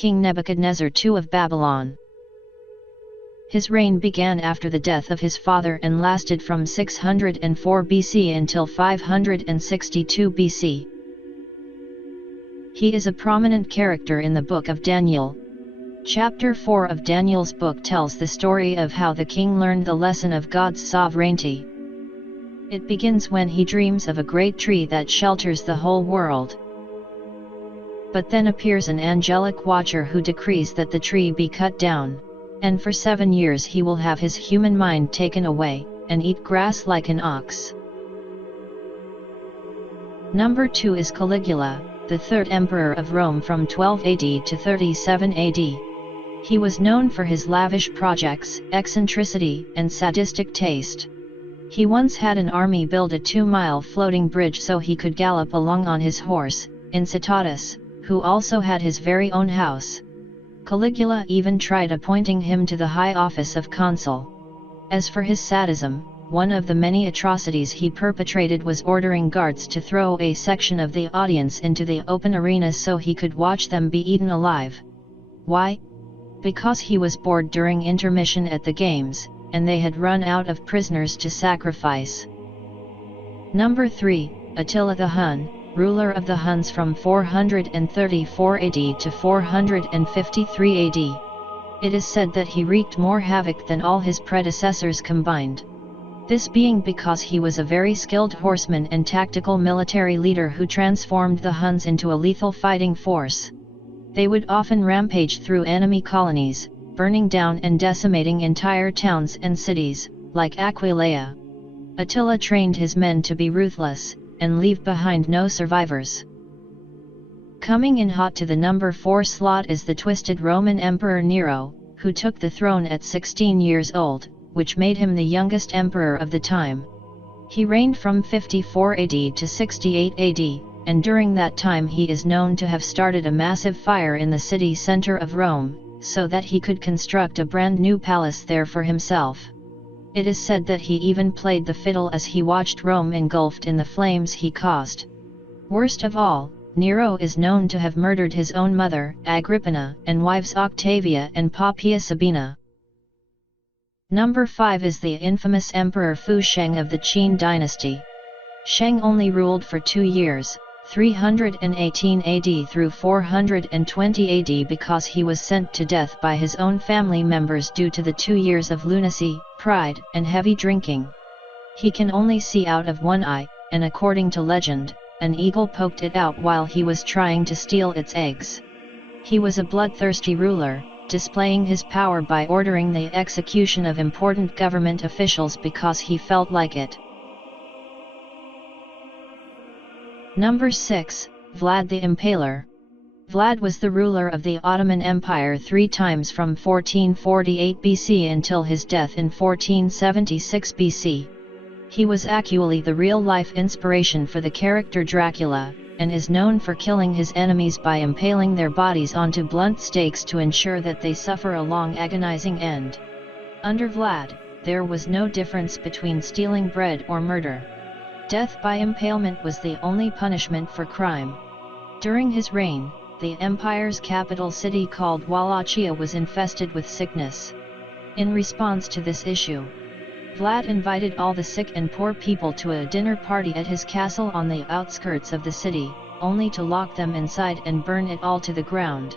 King Nebuchadnezzar II of Babylon. His reign began after the death of his father and lasted from 604 BC until 562 BC. He is a prominent character in the book of Daniel. Chapter 4 of Daniel's book tells the story of how the king learned the lesson of God's sovereignty. It begins when he dreams of a great tree that shelters the whole world. But then appears an angelic watcher who decrees that the tree be cut down, and for 7 years he will have his human mind taken away, and eat grass like an ox. Number 2 is Caligula, the third emperor of Rome from 12 AD to 37 AD. He was known for his lavish projects, eccentricity, and sadistic taste. He once had an army build a 2-mile floating bridge so he could gallop along on his horse, Incitatus, who also had his very own house. Caligula even tried appointing him to the high office of consul. As for his sadism, one of the many atrocities he perpetrated was ordering guards to throw a section of the audience into the open arena so he could watch them be eaten alive. Why? Because he was bored during intermission at the games, and they had run out of prisoners to sacrifice. Number 3, Attila the Hun, ruler of the Huns from 434 AD to 453 AD. It is said that he wreaked more havoc than all his predecessors combined. This being because he was a very skilled horseman and tactical military leader who transformed the Huns into a lethal fighting force. They would often rampage through enemy colonies, burning down and decimating entire towns and cities, like Aquileia. Attila trained his men to be ruthless, and leave behind no survivors. Coming in hot to the number 4 slot is the twisted Roman Emperor Nero, who took the throne at 16 years old, which made him the youngest emperor of the time. He reigned from 54 AD to 68 AD, and during that time he is known to have started a massive fire in the city center of Rome, so that he could construct a brand new palace there for himself. It is said that he even played the fiddle as he watched Rome engulfed in the flames he caused. Worst of all, Nero is known to have murdered his own mother, Agrippina, and wives Octavia and Poppaea Sabina. Number 5 is the infamous Emperor Shang of the Qin dynasty. Shang only ruled for 2 years, 318 AD through 420 AD, because he was sent to death by his own family members due to the 2 years of lunacy, pride, and heavy drinking. He can only see out of one eye, and according to legend, an eagle poked it out while he was trying to steal its eggs. He was a bloodthirsty ruler, displaying his power by ordering the execution of important government officials because he felt like it. Number 6, Vlad the Impaler. Vlad was the ruler of the Ottoman Empire 3 times from 1448 BC until his death in 1476 BC. He was actually the real-life inspiration for the character Dracula, and is known for killing his enemies by impaling their bodies onto blunt stakes to ensure that they suffer a long agonizing end. Under Vlad, there was no difference between stealing bread or murder. Death by impalement was the only punishment for crime. During his reign, the empire's capital city called Wallachia was infested with sickness. In response to this issue, Vlad invited all the sick and poor people to a dinner party at his castle on the outskirts of the city, only to lock them inside and burn it all to the ground.